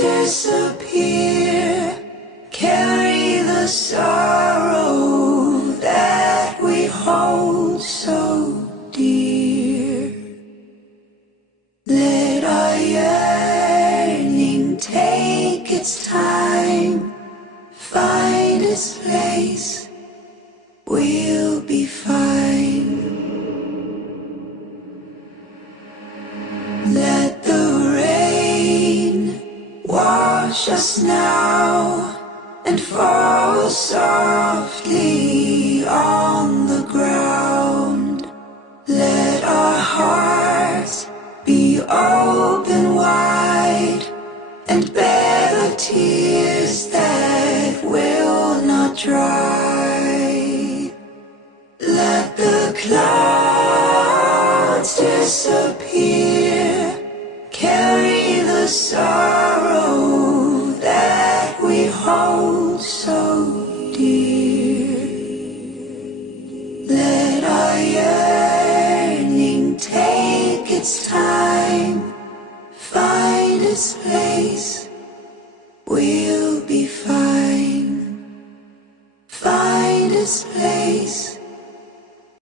disappear, carry the sorrow that we hold so dear. Let our yearning take its time, find its place, we'll be fine. Let the rain wash us now and fall softly on the ground. Let our hearts be open wide and bear the tears that will not dry. Let the clouds disappear, carry the sorrow that we hold so dear. Let our yearning take its time, find its place, we'll be fine. Find its place.